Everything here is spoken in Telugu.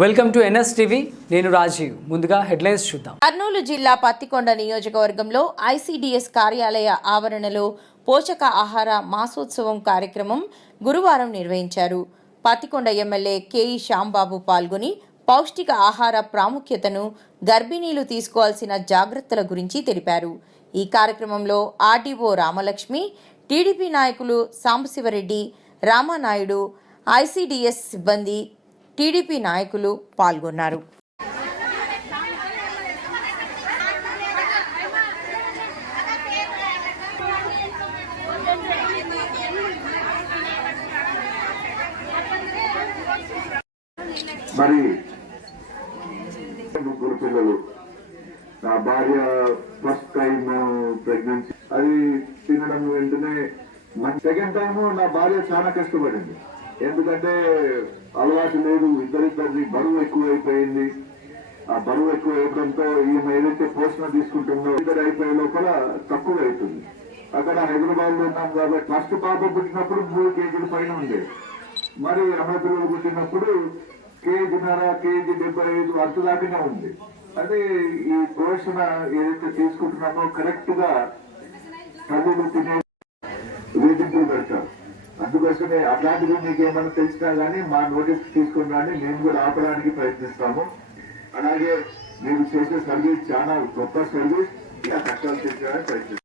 Welcome to NS TV. నేను రాజీవ్. ముందుగా హెడ్లైన్స్ చూద్దాం. కర్నూలు జిల్లా పత్తికొండ నియోజకవర్గంలో ఐసీడీఎస్ కార్యాలయ ఆవరణలో పోషక ఆహార మాసోత్సవం కార్యక్రమం గురువారం నిర్వహించారు. పత్తికొండ ఎమ్మెల్యే కేఈ శ్యాంబాబు పాల్గొని పౌష్టిక ఆహార ప్రాముఖ్యతను గర్భిణీలు తీసుకోవాల్సిన జాగ్రత్తల గురించి తెలిపారు. ఈ కార్యక్రమంలో ఆర్డీఓ రామలక్ష్మి టీడీపీ నాయకులు సాంబశివరెడ్డి రామానాయుడు ఐసీడీఎస్ సిబ్బంది టీడీపీ నాయకులు పాల్గొన్నారు. మరి ముగ్గురు పిల్లలు. నా భార్య ఫస్ట్ టైం ప్రెగ్నెన్సీ. అది తినడం వెంటనే సెకండ్ టైం నా భార్య చాలా కష్టపడింది. ఎందుకంటే అలవాటు లేదు ఇద్దరిద్దరిది బరువు ఎక్కువ అయిపోయింది ఆ బరువు ఎక్కువ అయిపోవడంతో ఈమె ఏదైతే పోషణ తీసుకుంటుందో ఇద్దరు అయిపోయే లోపల తక్కువ అవుతుంది అక్కడ హైదరాబాద్లో ఉన్నాం కాబట్టి ఫస్ట్ పాప పుట్టినప్పుడు మూడు కేజీల పైన ఉండే. మరి అమరపిల్లలు పుట్టినప్పుడు కేజీన్నర కేజీ డెబ్బై ఐదు అంత దాటినే ఉంది. అదే ఈ పోషణ ఏదైతే తీసుకుంటున్నామో కరెక్ట్గా తల్లిలు తినే వేధింపులు పెడతారు. అందుకోసమే అట్లాంటివి మీకు ఏమైనా తెలిసినా కానీ మా నోటీస్ తీసుకుని రాని మేము కూడా ఆపడానికి ప్రయత్నిస్తాము. అలాగే మీరు చేసే సర్వీస్ చాలా గొప్ప సర్వీస్. ఇలా కష్టాలు తెచ్చడానికి ప్రయత్నిస్తాం